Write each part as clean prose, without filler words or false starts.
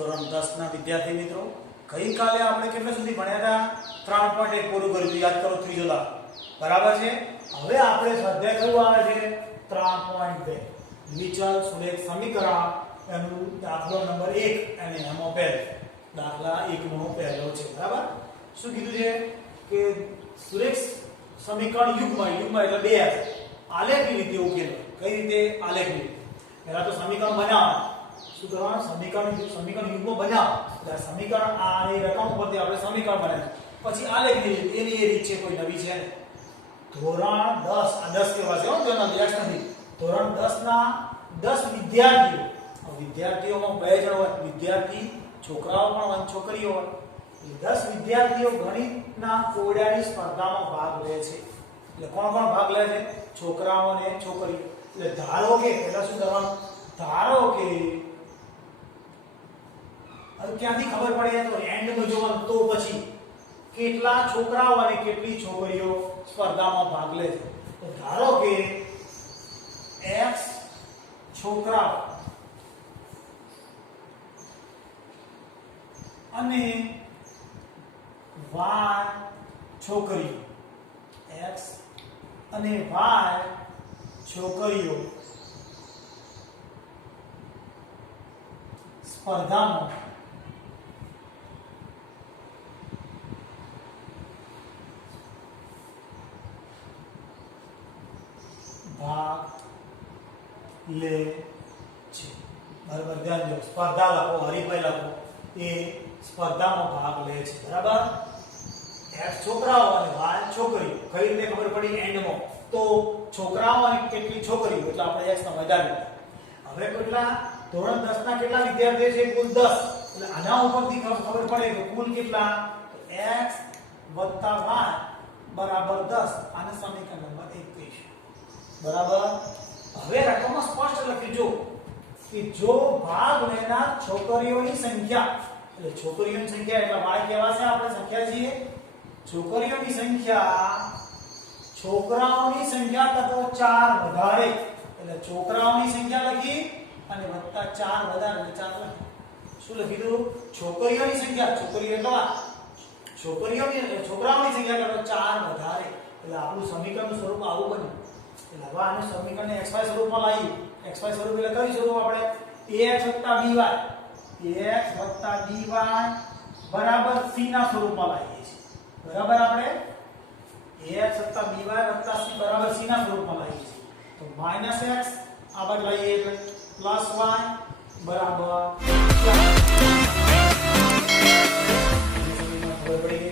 ધોરણ 10 ના વિદ્યાર્થી મિત્રો, ગઈકાલે આપણે કેટલા સુધી ભણ્યા હતા? 3.1 પૂરું કર્યું. યાદ કરો, ત્રીજો દાખલો. બરાબર છે. હવે આપણે સ્વાધ્યાય કયું આવે છે? 3.2 વિચલ સુરેખ સમીકરણ, એનું દાખલો નંબર 1 અને એમાં પહેલો દાખલા 1 નો પહેલો છે. બરાબર. શું કીધું છે કે સુરેખ સમીકરણ યુગ્મ એટલે બે આલેખની રીતે ઉકેલો. કઈ રીતે? આલેખની રીતે. પહેલા તો સમીકરણ બનાવવાનું. શું કરવાનું? સમીકરણ યુગ્મ બનાવો. એટલે સમીકરણ આની રકમ ઉપરથી આપણે સમીકરણ બનાવીએ. પછી આલેખની રીત, એની એ રીત છે, કોઈ નવી છે નહીં. ધોરણ 10 આ 10 કેવા છે? ધોરણ 10 નથી. ધોરણ 10 ના 10 વિદ્યાર્થીઓમાં બે જણ હોય, વિદ્યાર્થી છોકરાઓ પણ હોય, છોકરીઓ હોય. 10 વિદ્યાર્થીઓ ગણિતના કોયડાની સ્પર્ધામાં ભાગ લે છે. એટલે કોણ ભાગ લે છે? છોકરાઓ અને છોકરીઓ. એટલે ધારો કે પહેલા શું કરવાનું? ધારો કે હવે ક્યાંથી ખબર પડે? તો એન્ડમાં જોવાનું. તો પછી કેટલા છોકરાઓ અને કેટલી છોકરીઓ સ્પર્ધામાં ભાગ લે છે. તો ધારો કે x છોકરાઓ અને y છોકરીઓ, x અને y છોકરીઓ સ્પર્ધામાં ભાગ લે છે. બરાબર, ધ્યાન દો. સ્પર્ધા લખો, હરીફાઈ લખો. એ સ્પર્ધામાં ભાગ લે છે. બરાબર. x છોકરાઓ અને y છોકરીઓ. કઈ રીતે ખબર પડી? એન્ડમાં. તો છોકરાઓ અને કેટલી છોકરીઓ, એટલે આપણે x ના વધારે. હવે કેટલા? ધોરણ 10 ના કેટલા વિદ્યાર્થીઓ છે? કુલ 10. એટલે આના ઉપરથી ખબર પડે કે કુલ કેટલા? x y બરાબર 10. આને સમીકરણ નંબર 1 કહીશું. બરાબર. હવે રકમમાં સ્પષ્ટ લખી જો કે જો ભાગ લેનાર છોકરીઓની સંખ્યા, એટલે છોકરીઓની સંખ્યા એટલે y કેવા છે? આપણે સંખ્યા છીએ. છોકરીઓની સંખ્યા છોકરાઓની સંખ્યા કરતા 4 વધારે. એટલે છોકરાઓની સંખ્યા લખી અને વત્તા 4 વધારે એટલે 4 લખી. શું લખી દઉં? છોકરીઓની સંખ્યા, છોકરીઓ એટલે છોકરાઓની સંખ્યા કરતા 4 વધારે. એટલે આપણું સમીકરણનું સ્વરૂપ આવું બન્યું. એટલે હવે આનું સમીકરણને xy સ્વરૂપમાં લાવીએ. xy સ્વરૂપ એટલે કયું સ્વરૂપ? આપણે ax by બરાબર c ના સ્વરૂપમાં લાવીએ છીએ. બરાબર. આપણે ax by c બરાબર c ના સ્વરૂપમાં લાવીએ છીએ. તો -x આ બાજુ લાવીએ એટલે +y બરાબર 4. ખબર પડી?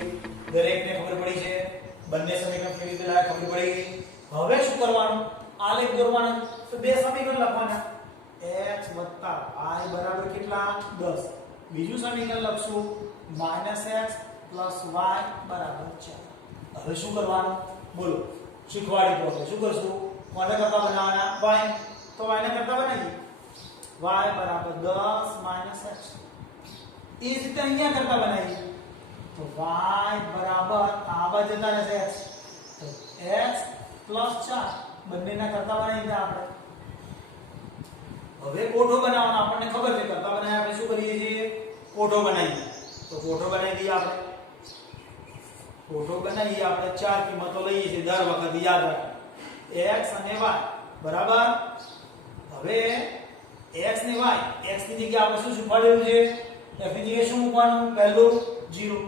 દરેકને ખબર પડી છે. બંને સમીકરણ કેવી રીતે લાવે ખબર પડી. હવે શું કરવાનું? આલેખ દોરવાનો. તો બે સમીકરણ લખવાના. x y બરાબર કેટલા? 10. બીજું સમીકરણ લખશું -x + y બરાબર 4. હવે શું કરવાનું? બોલો, શીખવાડી દો. શું કરશું? કોને કરતા બનાવવાના? y. તો y ને કરતા બનાવીએ. y બરાબર 10 - x. એ જ રીતે અહીંયા કરતા બનાવીએ. તો y બરાબર આ બાજુ જતા રહેશે x. તો x + 4 બંનેના કરતા બનાવી દે આપણે. હવે કોઠો બનાવવાનો. આપણને ખબર છે કરતા બનાવ્યા આપણે શું કરીએ છીએ? કોઠો બનાવીએ. તો કોઠો બનાવી દઈએ આપણે. કોઠો બનાવીએ આપણે. 4 કિંમતો લઈએ છીએ દર વખત, યાદ રાખો. x અને y. બરાબર. હવે x ને y, x ની જગ્યાએ આપણે શું શીખવાડેલું છે? f ની જગ્યાએ શું મૂકવાનું? પહેલું 0,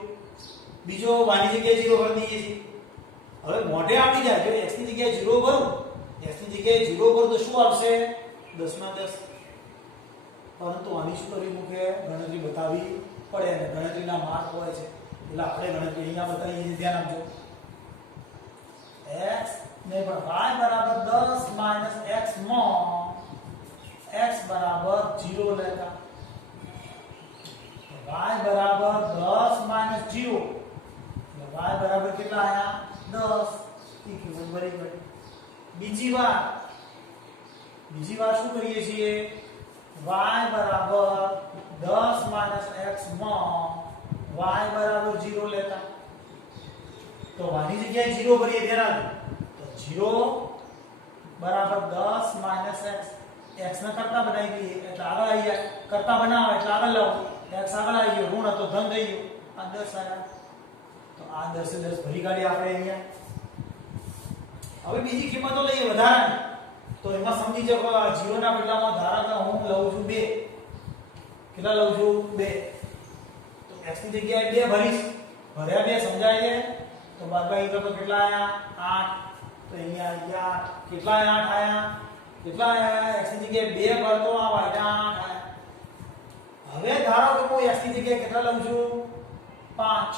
બીજો y ની જગ્યાએ 0 ભરી દઈએ છીએ. હવે મોઢે આપી જાય જો x ની જગ્યાએ 0 ભરું, x ની જગ્યાએ 0 ભરું તો શું આવશે? 10 માં 10. પરંતુ આની શું કરી મૂકે? ગણતરી બતાવી પડે ને ગણતરીના માર્ક હોય છે. એટલે આપણે ગણતરી અહીંયા બતાવીએ છીએ, ધ્યાન આપજો. x ને પણ y બરાબર 10 - x માં x બરાબર 0 લેતા. y બરાબર 10 - 0 એટલે y બરાબર કેટલા આયા? 10. ઈ કિંમત ભરી ગઈ. બીજી વાર શું કરીએ છીએ? y બરાબર 10 - x માં y બરાબર 0 લેતા. તો y ની જગ્યાએ 0 ભરીએ. ધ્યાન આપજો. તો 0 બરાબર 10 - x. x ને કરતા બનાવી દઈએ એટલે આગળ આવી જાય. કરતા બનાવો એટલે આગળ લાવો. x આગળ આવી ગયો, ઋણ હતો ધન થઈ ગયો, આ 10 આયા, તો આ 10 એ 10 ભરી કાઢી આપણે અહીંયા. હવે બીજી કિંમતો લઈએ વધારાની, તો એમાં સમજી જાવ કે 0 ના બદલામાં ધારો કે હું લઉં છું 2, કેટલા લઉં છું 2, તો x ની જગ્યાએ 2 ભરીશ, ભર્યા 2 સમજાય છે, તો બાદબાકી કરો તો કેટલા આયા 8, તો અહીંયા 8, કેટલા 8 આયા, કેટલા આયા, x ની જગ્યાએ 2 ભરતો આ y ના 8 આયા. હવે ધારો કે હું x ની જગ્યાએ કેટલા લઉં છું 5,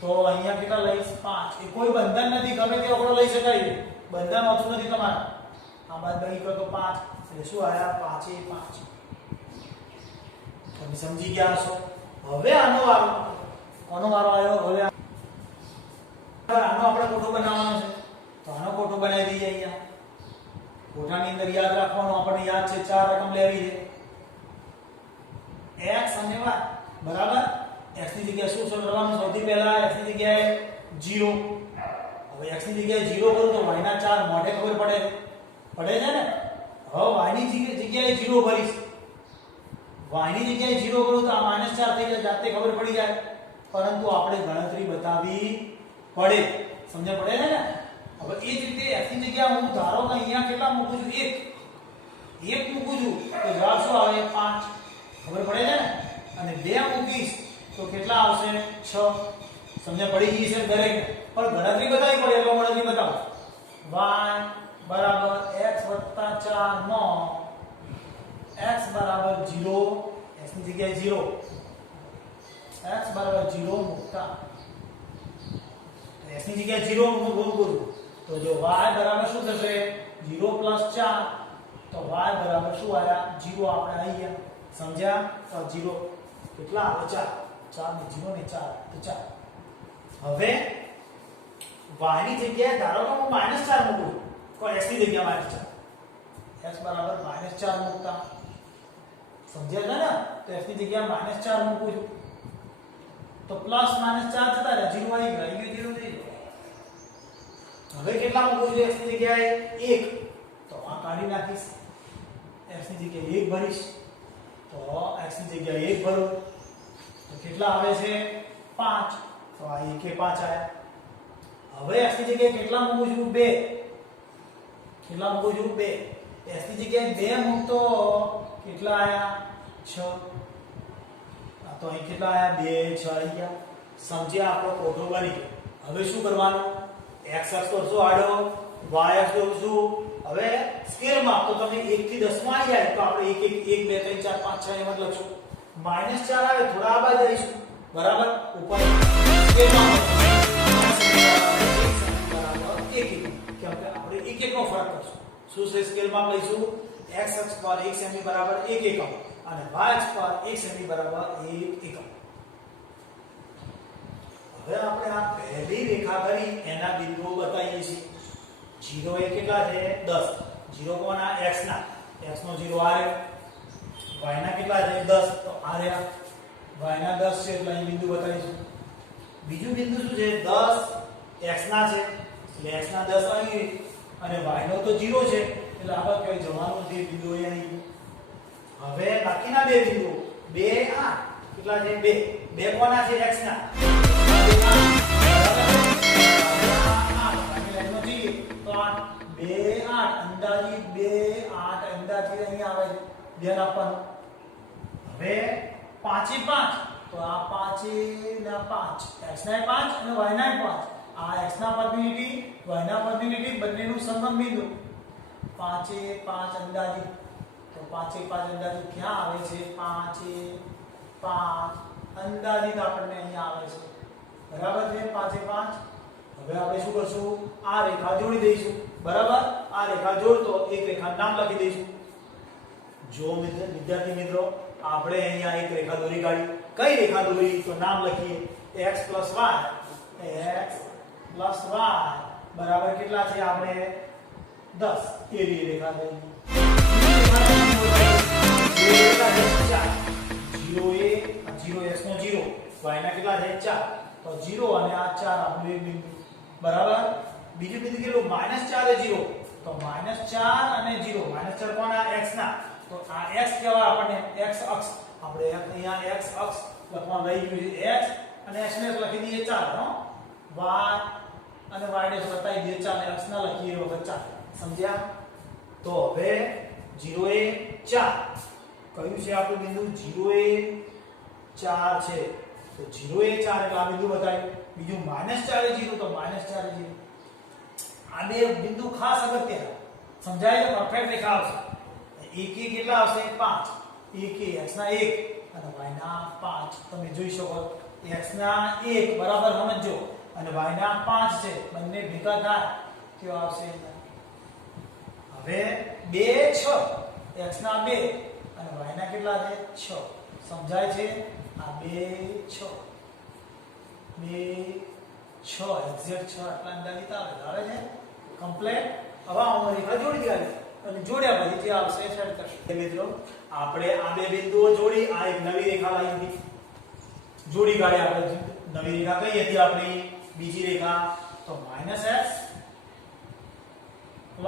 તો અહીંયા કેટલા લઈશ 5, એ કોઈ બંધન નથી, ગમે તે ઓકડો લઈ શકાય, બંધન હોતું નથી તમારે. આ બાદબાકી કરો તો 5, એટલે શું આયા 5 એ 5. તમે સમજી ગયા છો. હવે આનો વારો, કોનો વારો આવ્યો, હવે આનો આપણે કોઠો બનાવવાનો છે, તો આનો કોઠો બનાવી દઈએ. અહીંયા કોઠાની અંદર યાદ રાખવાનું, આપણને યાદ છે 4 રકમ લેવી છે, x અને y, બરાબર. x ની જગ્યાએ શું કરવાનું, સૌથી પહેલા x ની જગ્યાએ 0, હવે x ની જગ્યાએ 0 કરું તો y ના 4 મોઢે ખબર પડે છે ને. હવે y ની જગ્યાએ 0 ભરીશ, y ની જગ્યાએ 0 કરું તો આ -4 થઈ જાય, જાતે ખબર પડી જાય, પરંતુ આપણે ગણતરી બતાવવી પડે, સમજ પડે છે ને. હવે એ જ રીતે x ની જગ્યાએ હું ધારો કે અહીંયા કેટલા મૂકું છું 1 મૂકું છું, તો જવાબ શું આવે 5, ખબર પડે છે ને. અને 2 મૂકીશ તો કેટલા આવશે 6, સમજ પડી ગઈ છે દરેક, પણ ગણતરી બતાવવી પડે, એટલે ગણતરી બતાવો. y બરાબર x 4 માં x બરાબર 0, x ની જગ્યાએ 0, x બરાબર 0 મૂકતા, x ની જગ્યાએ 0 મૂકું તો જો y બરાબર શું થશે 0 + 4, તો y બરાબર શું આયા 0, આપણે આવી ગયા, સમજ્યા. તો 0 કેટલા આવે 4, 4 ને 0 ને 4 તો 4. હવે y ની જગ્યાએ ધારો કે હું -4 મૂકું, કોઈ x ની જગ્યાએ -4, x બરાબર -4 મૂકતા, સમજ્યા ને. તો x ની જગ્યાએ -4 મૂકું છું, તો પ્લસ -4 જતા રહે, 0 આવી ગયો, 0 થઈ ગયો. હવે કેટલા મૂકું છું x ની જગ્યાએ 1, તો આ કાઢી નાખીશ, x ની જગ્યાએ 1 ભરીશ, તો x ની જગ્યાએ 1 ભરો તો કેટલા આવે છે 5, તો આ 1 એ 5 આયા. હવે x ની જગ્યાએ કેટલા મૂકું છું 2, કેટલા મૂકું છું 2, x ની જગ્યાએ 2 મૂકતો કેટલા આયા 6, તો અહીં કેટલા આયા 2 6 આવી ગયા, સમજ્યા. આપણો કોઠો બની ગયો. હવે શું કરવાનું, x અક્ષ પર શું આડો, y અક્ષ પર શું, હવે સ્કેલમાં તો તમે 1 થી 10 માં આવી જાય તો આપણે 1 2 3 4 5 6 એમ જ લખશું. -4 આવે થોડા આ બાજુ જઈશું, બરાબર, ઉપર સ્કેલમાં બરાબર 1 કેમ કે આપણે 1 નો ફરક કરશું. શું છે સ્કેલમાં લઈશું, x અક્ષ પર 1 સેમી બરાબર 1 એકમ અને y અક્ષ પર 1 સેમી બરાબર 1 એકમ. હવે આપણે આ પહેલી રેખા કરી એના બિંદુઓ બતાવીએ છીએ. 0 એ કેટલા છે 10, 0 કોના x ના, x નો 0 આ રહ્યો, y ના કેટલા છે 10, તો આ રહ્યા y ના 10 છે એટલે અહીં બિંદુ બતાવીશું. બીજું બિંદુ શું છે 10 x ના છે એટલે x ના 10 અહીં, અને y નો તો 0 છે એટલે આગળ ક્યાંય જવાનું નથી, બિંદુ અહીં આવી. હવે બાકીના બે બિંદુઓ 2 8 કેટલા છે 2 કોના છે x ના, અંદાજિત 2 8 અંદાજિત અહીં આવે છે, ધ્યાન આપવાનું. હવે 5 એ 5, તો આ 5 ના 5, x ના 5 અને y ના 5, આ x ના પર્પેન્ડિક્યુલર y ના પર્પેન્ડિક્યુલર બંનેનું સંગમ બિંદુ 5 એ 5 અંદાજિત, તો 5 એ 5 અંદાજિત ક્યાં આવે છે 5 એ 5 અંદાજિત આપણને અહીંયા આવે છે, બરાબર છે 5 એ 5. હવે આપણે શું કરશું, આ રેખા જોડી દઈશું, બરાબર. આ રેખા જોડતો એક રેખા નામ લખી દઈશું. જો વિદ્યાર્થી મિત્રો આપણે અહીંયા એક રેખા દોરી કાઢી, કઈ રેખા દોરી, તો નામ લખીએ x + y બરાબર કેટલા છે આપણે 10, એવી રેખા દોરી. 0 એ 0 x નો 0, y ના કેટલા છે 4, તો 0 અને આ 4 આપણું એક બિંદુ, બરાબર. બીજું બિંદુ કેટલું -4 એ 0, તો -4 અને 0, -4 કોના x ના, તો આ x કહેવાય આપણને x અક્ષ, આપણે અહીંયા x અક્ષ લખવાનું રહી ગયું છે x અને x ને લખી દઈએ 4 હો y અને y ને બતાવી દઈએ 4 ને x ના લખીએ વખત 4 સમજ્યા તો હવે 0 એ 4 કયું છે આપણું બિંદુ 0 એ 4 છે તો 0 એ 4 એટલે આ બિંદુ બતાવ્યું બીજું -4 એ 0 તો -4 એ 0 આ બે બિંદુ ખાસ અગત્યના સમજાય તો પરફેક્ટ રેખા આવશે એક એ કેટલા આવશે 5 એક એ x ના 1 અને y ના 5 તમે જોઈ શકો x ના 1 બરાબર સમજો અને y ના 5 છે બંને ભેગા થાય કેવો આવશે હવે 2 6 x ના 2 અને y ના કેટલા છે 6 સમજાય છે આ 2 6 2 6 એક્ઝેક્ટ 6 આટલા અંદાજિત આવે છે કમ્પ્લીટ હવે આ રેખા જોડી દેવાની અને જોડ્યા પછી જે આવશે સેટ કરશું મિત્રો આપણે આ બે બિંદુઓ જોડી આ એક નવી રેખા લાવી હતી જોડી કાઢી આપણે નવી રેખા કઈ હતી આપણી બીજી રેખા તો -x + y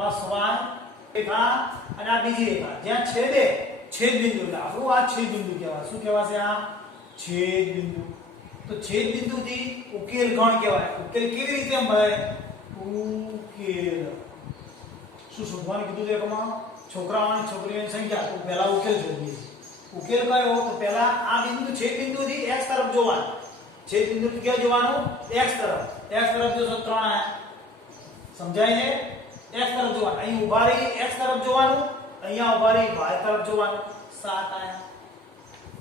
રેખા અને આ બીજી રેખા જ્યાં છેદ બિંદુ એટલે આપણું આ છેદ બિંદુ કહેવાય શું કહેવાશે આ છેદ બિંદુ તો છેદ બિંદુથી ઉકેલ ગણ કહેવાય ઉકેલ કેવી રીતે મળે ઉકેલ શું શોધવાનું કીધું છે એકમાં છોકરાઓ અને છોકરીઓની સંખ્યા તો પહેલા ઉકેલ શોધીએ ઉકેલ કયો તો પહેલા આ બિંદુ છેદ બિંદુથી x તરફ જોવાનું છેદ બિંદુથી ક્યાં જોવાનું x તરફ જોશો 3 આયા સમજાય છે x તરફ જોવાનું અહીં ઊભા રહી x તરફ જોવાનું અહીંયા ઊભા રહી y તરફ જોવાનું 7 આયા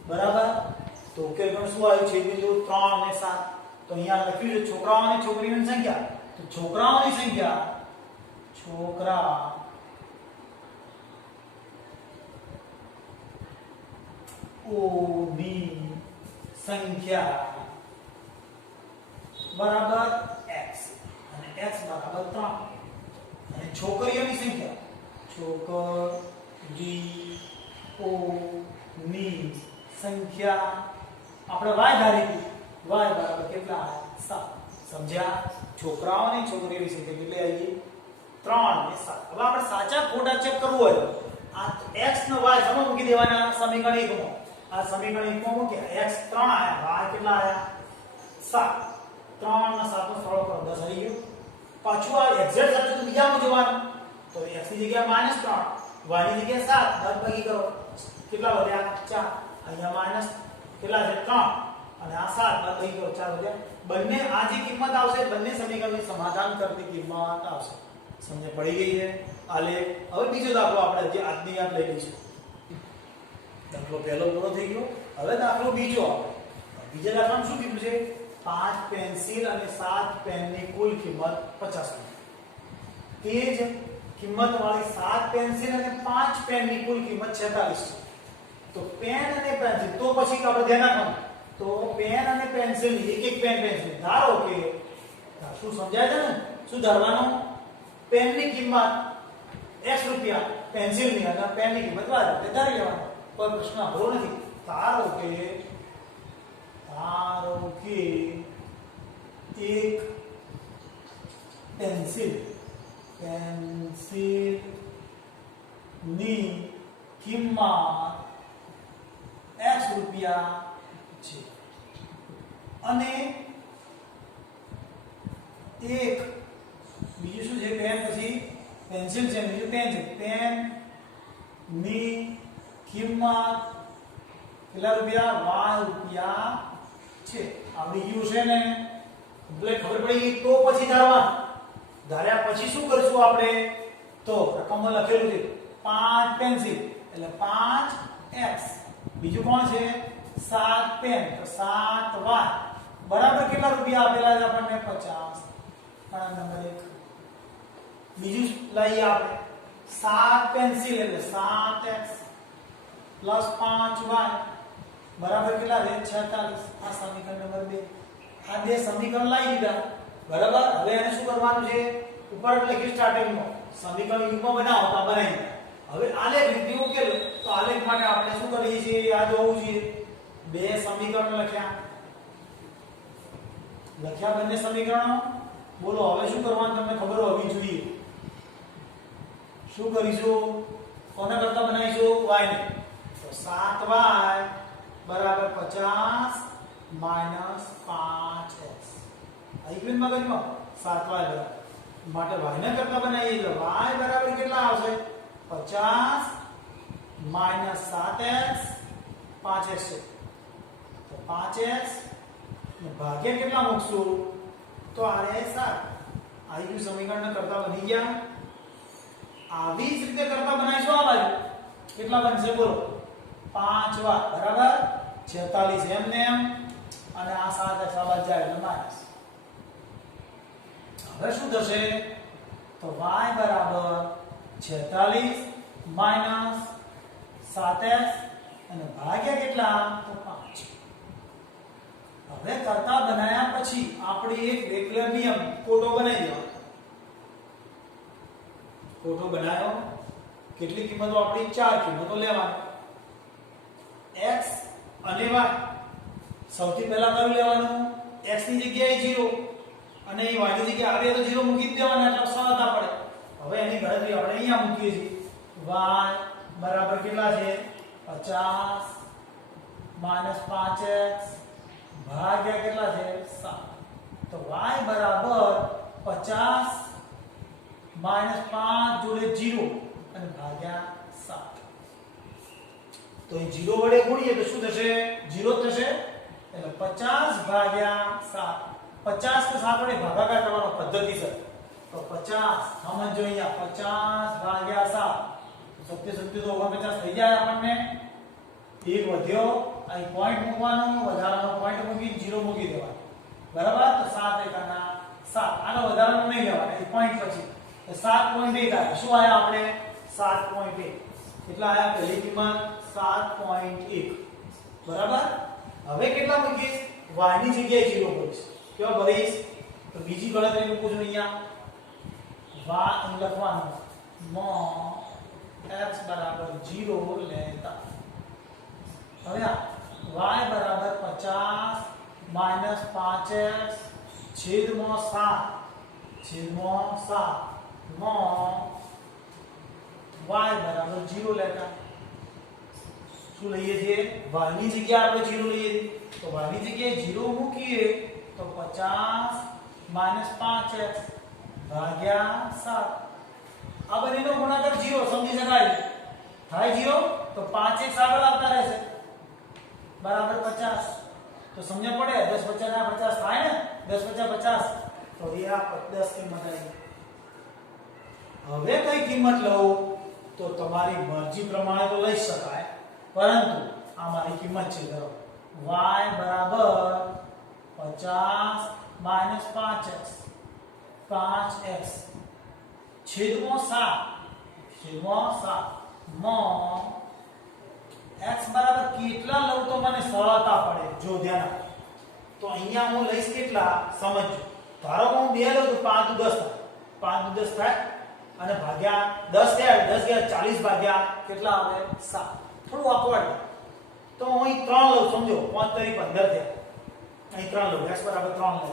બરાબર તો ઉકેલ ગણ શું આવ્યું છેદ બિંદુ 3 અને 7 તો અહીંયા લખ્યું છે છોકરાઓ અને છોકરીઓની સંખ્યા તો છોકરાઓની સંખ્યા છોકરાઓની સંખ્યા બરાબર x અને x બરાબર 3 અને છોકરીઓની સંખ્યા છોકરીઓની સંખ્યા આપણે y ધારી y બરાબર કેટલા 7 સમજ્યા છોકરાઓની છોકરીઓની સંખ્યા કેટલી આવી 3 અને 7 હવે આપણે સાચા ખોટા ચેક કરવું હોય આ x ને y સમ મૂકી દેવાના સમીકરણ 1 માં આ સમીકરણ 1 માં મૂક્યા x 3 આયા y કેટલા આયા 7 3 અને 7 નો સરળ કરો 10 આવી ગયું પાછું આ એક્ઝેક્ટ સાથે તો બીજામાં જોવાનું તો x ની જગ્યાએ -3 y ની જગ્યાએ 7 બાદબાકી કરો કેટલા વધ્યા 4 અહીંયા કેટલા છે 3 અને આ 7 બાદબાકી કરો 4 વધ્યા બંને આ જે કિંમત આવશે બંને સમીકરણની સમાધાન કરતી કિંમત આવશે સમજ પડી ગઈ છે આલેખ હવે બીજો દાખલો આપણે જે આજની યાદ લઈ લઈશું દાખલો પહેલો પૂરો થઈ ગયો હવે દાખલો બીજો બીજા દાખલામાં શું કીધું છે 5 પેન્સિલ અને 7 પેનની કુલ કિંમત 50 તે જ કિંમત વાળી 7 પેન્સિલ અને 5 પેનની કુલ કિંમત 46 છે તો પેન અને પેન્સિલ તો પછી આપણે ધ્યાન રાખવાનું તો પેન અને પેન્સિલ એક પેન પેન્સિલ ધારો કે શું સમજાય છે ને શું ધારવાનું પેનની કિંમત x રૂપિયા પેન્સિલની અને પેનની કિંમત y રૂપિયા ધારી લેવાનું કોઈ પ્રશ્ન અઘરો નથી ધારો કે એક પેન્સિલની કિંમત x રૂપિયા છે અને એક બીજું શું છે પેન પછી પેન્સિલ છે બીજું પેન છે પેન ની કિંમત કેટલા રૂપિયા y રૂપિયા છે આવડી ગયું છે ને એટલે ખબર પડી તો પછી ધારવાનું ધાર્યા પછી શું કરશું આપણે તો રકમમાં લખેલું છે 5 પેન્સિલ એટલે 5x બીજું કોણ છે 7 પેન તો 7y બરાબર કેટલા રૂપિયા આપેલા છે આપણને 50 નંબર 1 બીજું લઈએ આપણે 7 પેન્સિલ એટલે 7x પ્લસ 5y બરાબર કેટલા છે 46 આ સમીકરણ નંબર 2 આ બે સમીકરણ લાવી દીધા બરાબર હવે એને શું કરવાનું છે ઉપર લખી સ્ટાર્ટિંગમાં સમીકરણ યુગમાં બનાવો તો બનાવી હવે આલેખ રીતે ઉકેલ તો આલેખ માટે આપણે શું કરીએ છીએ યાદ હોવું જોઈએ બે સમીકરણ લખ્યા બંને સમીકરણો બોલો હવે શું કરવાનું તમને ખબર હોવી જોઈએ શું કરીશું કોના કરતા બનાવીશું y ને તો 7y બરાબર 50 માઈનસ 5x આઈક્યુન મગજમાં 7y બરાબર માટે y ને કરતા બનાવીએ એટલે y બરાબર કેટલા આવશે 50 માઈનસ 7x 5x છે તો 5x ને ભાગ્યા કેટલા મૂકશું તો આ રહે 7 આઈક્યુ સમીકરણ કરતા બની ગયા આવી જ રીતે કરતા બનાવીશું આ બાજુ કેટલા બનશે બોલો 5 વાર બરાબર 46 એમ ને એમ અને આ 7x આ બાજુ જાય એટલે માઈનસ હવે શું થશે તો y બરાબર 46 માઈનસ 7x અને ભાગ્યા કેટલા તો 5 હવે કરતા બનાયા પછી આપણે એક રેગ્યુલર નિયમ કોટો બનાવી દેવાનો કોટો બનાવ્યો કેટલી કિંમતો આપણી 4 કિંમતો લેવાની x અને y સૌથી પહેલા કયું લેવાનું x ની જગ્યાએ 0 અને y ની જગ્યાએ આવે તો 0 મૂકી દેવાના એટલે સરળતા પડે હવે એની ગણતરી આપણે અહીંયા મૂકીએ છીએ y બરાબર કેટલા છે 50 5x ભાગ્યા કેટલા છે 7 તો y બરાબર 50 5 જોડે 0 અને ભાગ્યા 7 તો એ 0 વડે ગુણીએ તો શું થશે 0 થશે એટલે 50 ભાગ્યા 7 50 કે 7 વડે ભાગાકાર કરવાનો પદ્ધતિસર તો 50 સમજો અહીંયા 50 ભાગ્યા 7 સત્ય તો 49 થઈ જાય આપણને એક વધ્યો અહીં પોઈન્ટ મૂકવાનો વધારાનો પોઈન્ટ મૂકી 0 મૂકી દેવાનો બરાબર તો 7 એકાના 7 આનો વધારાનો નહીં લેવાનો એ પોઈન્ટ પછી તો 7.1 આવે શું આયા આપણે 7.1 કેટલા આયા પહેલી કિંમત 7.1 બરાબર હવે કેટલા મૂકીશ y ની જગ્યાએ 0 મૂકીશ કેવા ભરીશ તો બીજી ગણતરી મૂકું છું અહીંયા y લખવાનું x બરાબર 0 લેતા હવે y બરાબર 50 5x છેદમાં 7 માં y બરાબર 0 લેતા શું લઈએ છીએ y ની જગ્યાએ આપણે 0 લઈએ તો y ની જગ્યાએ 0 મૂકીએ તો 50 5x ભાગ્યા 7 આ બંનેનો ગુણાકાર 0 સમજી શકાય થાય 0 તો 5x આગળ આવતા રહેશે બરાબર 50 તો સમજ પડે 10 50 ના 50 થાય ને 10 50 તો એ આ 10 કિંમત આવી હવે કઈ કિંમત લઉં તો તમારી મરજી પ્રમાણે તો લઈ શકાય પરંતુ આ મારી કિંમત છે ધરો y બરાબર 50 5x 5x છેદમાં 7 માં x બરાબર કેટલા લઉં તો મને સરળતા પડે જો ધ્યાન આપો તો અહીંયા હું લઈશ કેટલા સમજો ધારો કે હું 2 લઉં તો 5 10 થાય 5 10 થાય અને ભાગ્યા 10 થાય 10 ગયા 40 ભાગ્યા કેટલા આવે 7 થોડું awkward તો હું અહીં 3 લઉં સમજો 5 તરી 15 થયા અહીં 3 લઉં x બરાબર 3 લઉં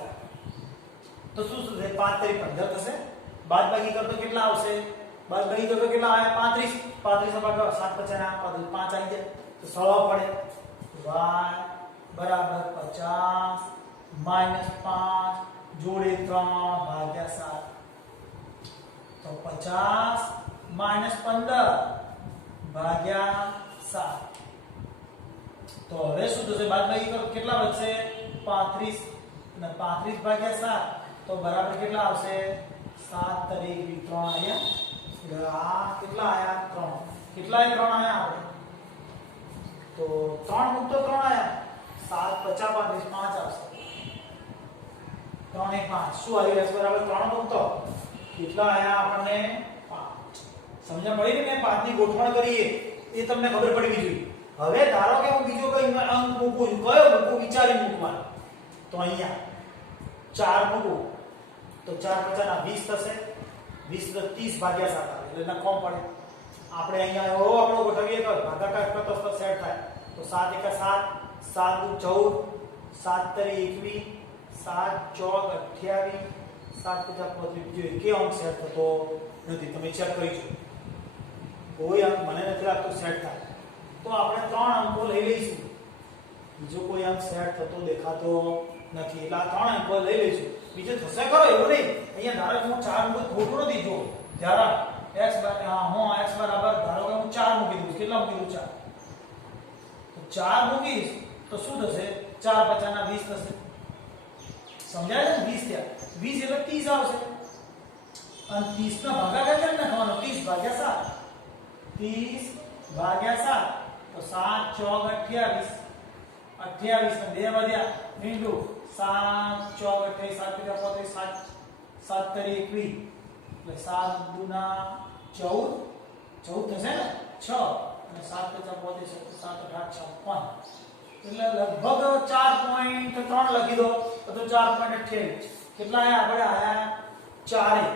તો શું થશે 5 તરી 15 થશે બાદબાકી કરતો કેટલા આવશે બાદબાકી કરતો કેટલા આયા 35 ભાગ્યા 7 50 ના 5 આવી જાય તો સરળ પડે y બરાબર 50 5 જોડે 3 ભાગ્યા 7 તો 50 15 ભાગ્યા 7 તો હવે શું થશે બાદબાકી કરો કેટલા વધશે 35 અને 35 ભાગ્યા 7 તો બરાબર કેટલા આવશે 7 તરીકે 3 આયા એટલે આ કેટલા આયા 3 કેટલાય 3 આયા આપણે તો 3 મુક્ત 3 આયા 7 50 5 આવશે 3 1 5 શું આવ્યું x બરાબર 3 મુક્ત કેટલા આયા આપણને 5 સમજ પડી ને 5 ની ગોઠવણ કરીએ એ તમને ખબર પડવી જોઈએ હવે ધારો કે હું બીજો કઈ અંક મૂકું છું કયો મૂકું વિચારી મૂકવાનો તો અહીંયા 4 મૂકું તો 4 50 ના 20 થશે 20 તો 30 ભાગ્યા 7 આવે એટલે નખો પડે આપણે અહીંયા એવો આપણો ગોઠવીએ તો ભાગાકાર કરતો સેટ થાય તો 7 1 7 7 2 14 7 તરી 21 7 14 28 7 50 35 કે અંક સેટ થતો નથી તમે ચેક કરી જો કોઈ અંક મને નથી લાગતો સેટ થાય તો આપણે 3 અંકો લઈ લઈશું બીજો કોઈ અંક સેટ થતો દેખાતો નથી એટલે આ ત્રણ અંકો લઈ લઈશું બીજે થશે ખરો એવું નહીં અહીંયા ધારો કે હું 4 મૂકું ખોટું નથી જો જરા x હું x બરાબર ધારો કે હું 4 મૂકી દઉં કેટલા મૂકી દઉં 4 તો 4 મૂકીશ તો શું થશે 4 50 ના 20 થશે સમજાય છે 20 થયા 20 એટલે 30 આવશે અને 30 ના ભાગાકાર કેમ નાખવાનો 30 ભાગ્યા 7 30 ભાગ્યા 7 તો 7 ચોક 28 28 ને 2 વધ્યા મીંડુ 7 ચોક 28 7 35 7 તરી 21 એટલે 7 દુના 14 14 થશે ને 6 અને 7 50 35 7 8 56 એટલે લગભગ 4.3 લખી દો તો 4.28 કેટલા આયા આપણે આયા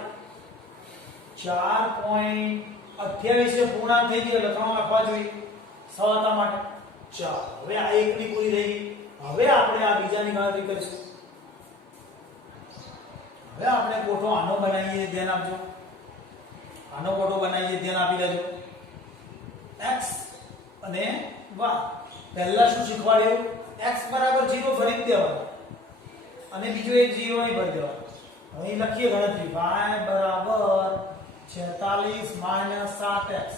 4.28 એ પૂર્ણાંક થઈ ગયો એટલે 3 લખવા જોઈએ સવાતા માટે ચાલો હવે આ એકની પૂરી થઈ ગઈ હવે આપણે આ બીજાની ગણતરી કરીશું હવે આપણે કોઠો આનો બનાવીએ ધ્યાન આપજો આનો કોઠો બનાવીએ ધ્યાન આપી લેજો x અને y પહેલા શું શીખવાડ્યું x બરાબર 0 ભરી દેવાનું અને બીજો એક 0 અહીં ભરી દેવાનો અહીં લખીએ ગણતરી y બરાબર 46 - 7x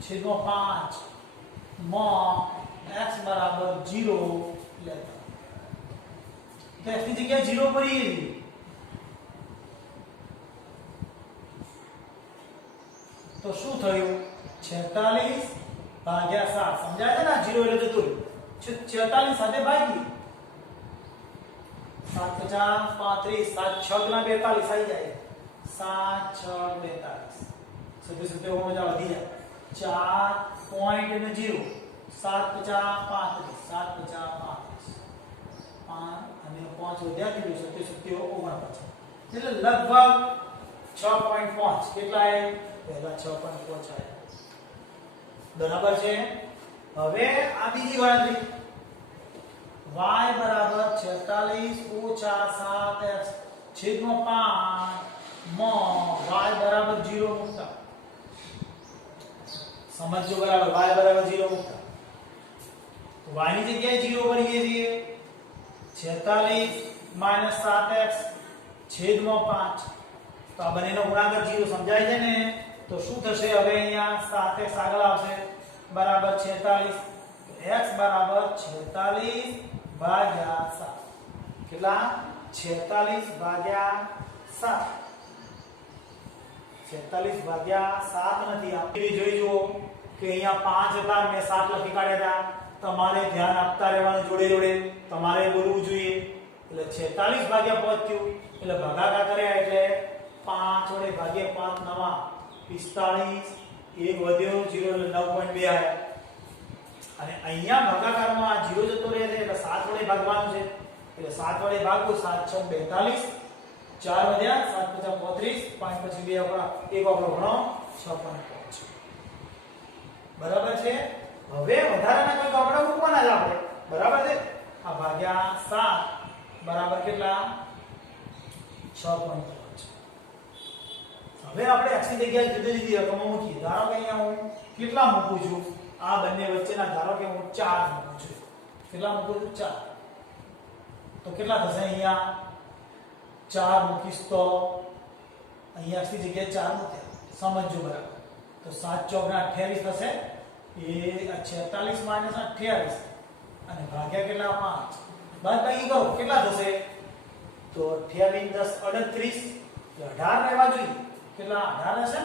છેદમાં 5 માં x બરાબર 0 લેતા તો x ની જગ્યાએ 0 ભરીએ તો શું થયું 46 ભાગ્યા 7 સમજાય છે ને 0 એટલે જતું 46 સાથે ભાગી 7 50 35 7 6 ના 42 આવી જાય 7 6 42 સીધે સીધે ઓમાં વધી જાય 4 પોઈન્ટ અને 0 7 50 35 7 50 35 અને 5 વધ્યા દીધું 77 49 એટલે લગભગ 6.5 કેટલા આવે પહેલા 6.5 આવે બરાબર છે હવે આ બીજી ગણતરી y બરાબર 46 - 7x છેદમાં 5 માં y બરાબર 0 મૂકતા સમજો બરાબર y બરાબર 0 મૂકતા y ની જગ્યાએ 0 ભરીએ છીએ 46 - 7x છેદમાં 5 તો આ બંનેનો ગુણાકાર 0 સમજાય છે ને તો શું થશે હવે અહીંયા 7x આગળ આવશે બરાબર 46 x બરાબર 46 ભાગ્યા 7 કેટલા 46 ભાગ્યા 7 46 ભાગ્યા 7 નથી આપી જોઈ જુઓ કે અહીંયા 5 હતા મેં 7 લખી કાઢ્યા હતા તમારે ધ્યાન આપતા રહેવાનું જોડે જોડે તમારે બોલવું જોઈએ એટલે 46 ભાગ્યા 5 થયું એટલે ભાગાકાર કર્યા એટલે 5 વડે ભાગ્યા 5 નવા 45 એક વધ્યો 0 એટલે 9.2 આવ્યા અને અહીંયા ભાગાકારમાં 0 જતો રહે છે એટલે 7 વડે ભાગવાનું છે એટલે 7 વડે ભાગો 7 6 42 4 વધ્યા 7 50 35 5 પછી 2 આપણા એક આપણો ગણો 6.5 બરાબર છે હવે વધારાના કોઈ આંકડા મૂકવાના છે આપણે બરાબર છે આ ભાગ્યા 7 બરાબર કેટલા 6.5 હવે આપણે x ની જગ્યાએ જુદી જુદી રકમો મૂકીએ ધારો કે અહીંયા હું કેટલા મૂકું છું આ બંને વચ્ચેના ધારો કે હું 4 મૂકું છું કેટલા મૂકું છું 4 તો કેટલા થશે અહીંયા 4 મૂકીશ તો અહીંયા x ની જગ્યાએ 4 મૂક્યા સમજજો બરાબર તો 7 ચોક 28 થશે એ 46 - 28 અને ભાગ્યા કેટલા 5 બાદબાકી કરો કેટલા થશે તો 28 10 38 18 રહેવા જોઈએ કેટલા 18 હશે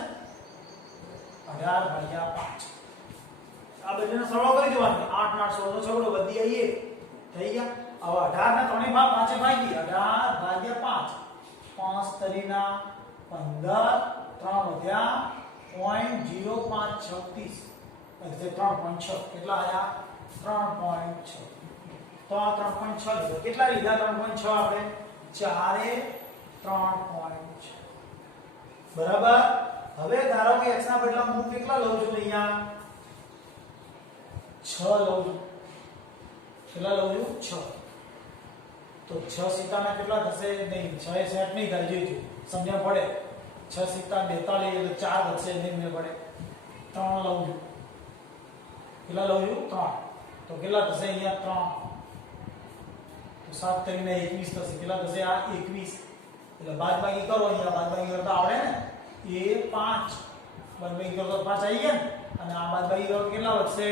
18 ભાગ્યા 5 આ બંનેનો સરવાળો કરી દેવાનો 8 8 16 નો છગડો વધી આઈએ થઈ ગયા હવે 18 ના ત્રણે ભાગ પાંચે ભાગી 18 ભાગ્યા 5 5 તરીના 15 3 વધ્યા 0.0536 એટલે 3.6 કેટલા આયા 3.6 તો આ 3.6 લીધો કેટલા લીધા 3.6 આપણે 4 એ 3.6 બરાબર હવે ધારો કે x ના બદલામાં હું કેટલા લઉં છું અહીંયા 6 લઉં છું કેટલા લઉં છું 6 તો 6 સિત્તાના કેટલા થશે નહીં 6 એ સેટ નહીં થાય જોઈજો સમજણ પડે 6 સિત્તા 42 એટલે 4 વધશે નહીં મેં પડે 3 લઉં છું કેટલા લઉં છું 3 તો કેટલા થશે અહીંયા 3 તો 7 તરીને 21 થશે કેટલા થશે આ 21 એટલે બાદબાકી કરો અહીંયા બાદબાકી કરતા આવડે ને એ 5 બાદબાકી કરો તો 5 આવી ગયા ને અને આ બાદબાકી કરો કેટલા વધશે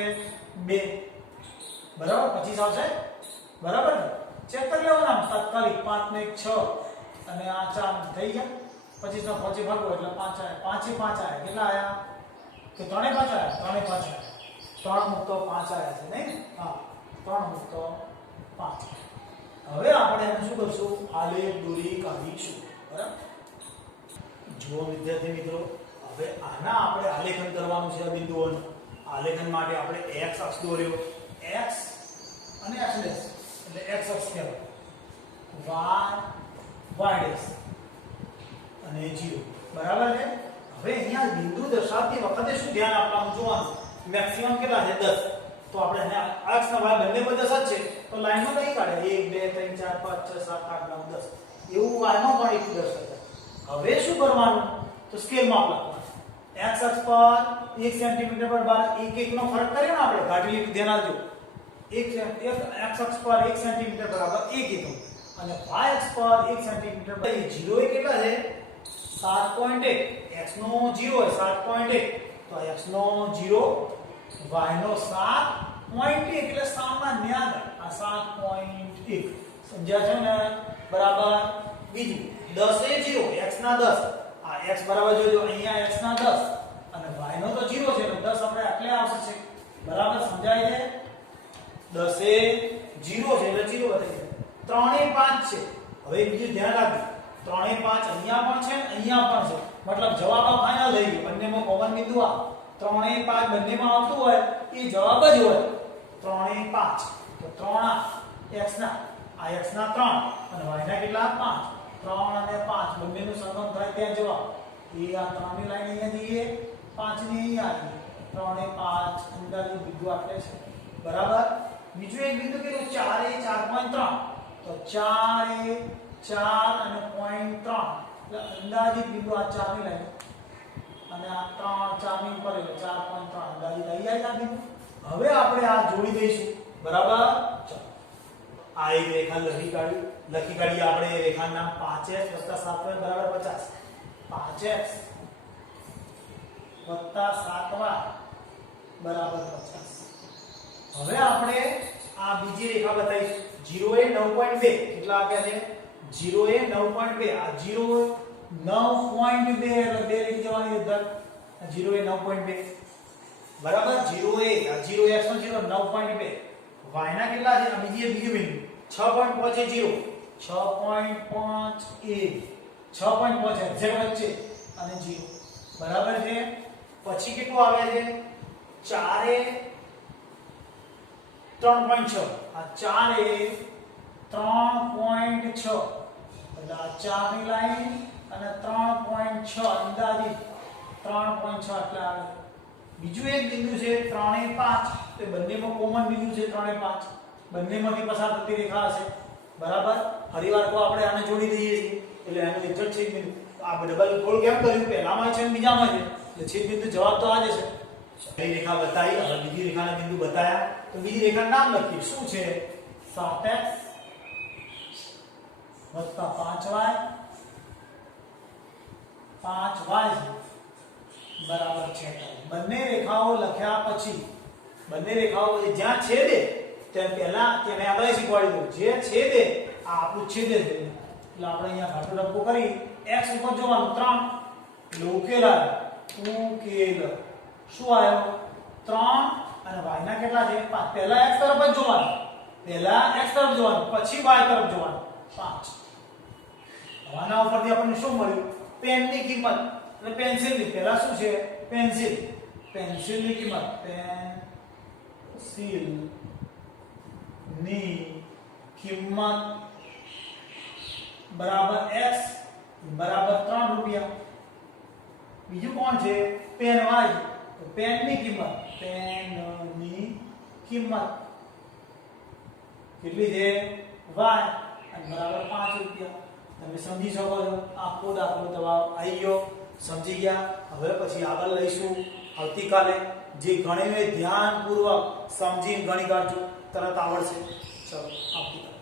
2 બરાબર 25 આવશે બરાબર ને ચેક કરી લેવો ને તાત્કાલિક 5 ને 1 6 અને આ 4 થઈ ગયા 25 નો 5 ભાગો એટલે 5 આવે 5 એ 5 આવે કેટલા આયા કે 3 એ 5 આવ્યા 3 એ 5 આવ્યા 3 મુક્તો 5 આવ્યા છે નહીં હા 3 મુક્તો 5 હવે આપણે એને શું કરશું આલેખ દોરી કાઢીશું બરાબર જુઓ વિદ્યાર્થી મિત્રો હવે આના આપણે આલેખન કરવાનું છે આ બિંદુઓનું આલેખન માટે આપણે x અક્ષ દોર્યો x અને x ડેશ એટલે x અક્ષ કહેવાય y અને 0 બરાબર છે હવે અહીંયા બિંદુ દર્શાવતી વખતે શું ધ્યાન આપવાનું જોવાનું મેક્સિમમ કેટલા છે 10 તો આપણે એને x અને y બંને પર 10 જ છે તો લાઈનમાં કઈ કાઢે 1 2 3 4 5 6 7 8 9 10 એવું વાયમાં પણ એક દર્શાવે હવે શું કરવાનું તો સ્કેલ માપ લખવાનું x અક્ષ પર 1 સેન્ટીમીટર પર 1 1 નો ફરક કરીએ ને આપણે ઘાટી ધ્યાન આપજો x અક્ષ પર 1 સેન્ટીમીટર બરાબર 1 એકમ અને y અક્ષ પર 1 સેન્ટીમીટર પર 0 એ કેટલા છે 7.1 x નો 0 હોય 7.1 તો x નો 0 y નો 7.1 એટલે સામાન્ય આ 7.1 સમજ્યા છે ને બરાબર બીજું 10 એ 0 x ના 10 આ x બરાબર જોજો અહીંયા x ના 10 અને y નો તો 0 છે એટલે 10 આપણે આટલે આવશે છે બરાબર સમજાય છે 10 એ 0 છે એટલે 0 થઈ જાય 3 એ 5 છે હવે બીજું ધ્યાન રાખજો 3 એ 5 અહીંયા પણ છે અહીંયા પણ છે મતલબ જવાબ આ ફાઇનલ થઈ ગયો બંનેમાં કોમન બિંદુ આ 3 એ 5 બંનેમાં આવતું હોય એ જવાબ જ હોય 3 એ 5 તો 3 x ના આ x ના 3 અને y ના કેટલા 5 3 અને 5 બંનેનું સંગમ થાય ત્યાં જવાબ એ આ 3 ની લાઈન અહીંયા જઈએ 5 ની અહીંયા આવી 3 એ 5 અંદાજિત બિંદુ આટલે છે બરાબર બીજું એક બિંદુ કેટલું 4 એ 4.3 તો 4 એ 4 અને 0.3 એટલે અંદાજિત બિંદુ આ 4 ની લાઈન અને આ 3 4 ની ઉપર એટલે 4.3 અંદાજિત આવી જાય આ બિંદુ હવે આપણે આ જોડી દઈશું બરાબર ચાલો આ એક રેખા લખી કાઢી આપણે રેખાનું નામ 5x 7y બરાબર 50 5x 7y બરાબર 50 હવે આપણે આ બીજી રેખા બતાવીશું 0 એ 9.2 કેટલા આપ્યા છે 0 એ 9.2 આ 0 9.2 એટલે બે લઈ જવાની અંદર 0 એ 9.2 બરાબર 0 એ આ 0 x નો 0 9.2 y ના કેટલા છે આ બીજું બિંદુ 6.5 એ 0 6.5 એ 6.5 એક્ઝેક્ટ વચ્ચે અને 0 બરાબર છે પછી કેટલું આવે છે 4 એ 3.6 આ 4 એ 3.6 એટલે આ 4 ની લાઈન અને 3.6 અંદાજિત 3.6 એટલે આવે બીજું એક બિંદુ છે 3 એ 5 તે બંનેમાં કોમન બિંદુ છે 3 એ 5 બંનેમાંથી પસાર થતી રેખા હશે બરાબર ફરીવાર તો આપણે આને જોડી દઈએ છીએ એટલે આનું એક્ઝેક્ટ છેદ બિંદુ આ ડબલ ફોલ્ડ કેમ કર્યું પહેલામાં છે અને બીજામાં છે એટલે છેદ બિંદુ જવાબ તો આ જ છે પહેલી રેખા બતાવી હવે બીજી રેખાના બિંદુ બતાયા તો બીજી રેખાનું નામ લખીએ શું છે 7x 5y 5y બરાબર 46 બંને રેખાઓ લખ્યા પછી બંને રેખાઓ જ્યાં છેદે ત્યાં પહેલા તેને આપણે શીખવાડી દઉં જે છેદે આ આપણું છેદે છે એટલે આપણે અહીંયા ઘાટો ડબ્બો કરી x ઉપર જોવાનું 3 એટલે ઉકેલ આવ્યો શું આવ્યો 3 અને y ના કેટલા છે 5 પહેલા x તરફ જ જોવાનું પછી y તરફ જોવાનું 5 આના ઉપરથી આપણને શું મળ્યું પેનની કિંમત અને પેન્સિલની પહેલા શું છે પેન્સિલની કિંમત પેન્સિલની કિંમત બરાબર x બરાબર 3 રૂપિયા બીજું કોણ છે પેન y તો પેનની કિંમત કેટલી છે y અને બરાબર 5 રૂપિયા તમે સમજી શકો છો આખો દાખલો તમારો આવી ગયો સમજી ગયા હવે પછી આગળ લઈશું આવતીકાલે જે ગણ્યું એ ધ્યાનપૂર્વક સમજીને ગણી કાઢજો, તરત આવડશે. ચલો આવતીકાલે.